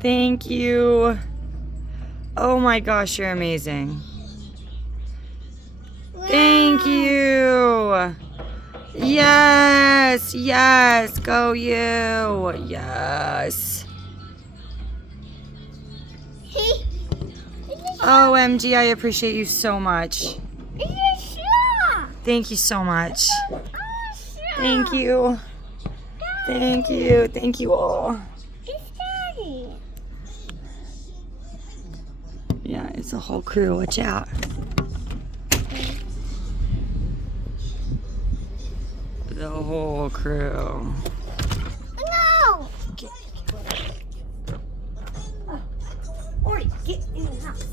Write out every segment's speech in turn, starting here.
Thank you. Oh my gosh, you're amazing. Thank you. Yes, yes, go you. Yes. OMG, I appreciate you so much. Thank you so much. Thank you. Thank you. Thank you all. Yeah, it's a whole crew. Watch out. The whole crew. No! Ori, get in the house.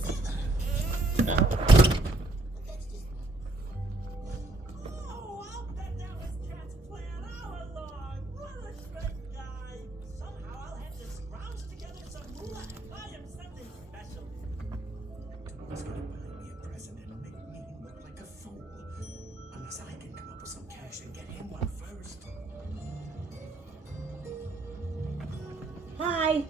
He's gonna buy me a present and make me look like a fool. Unless I can come up with some cash and get him one first. Hi.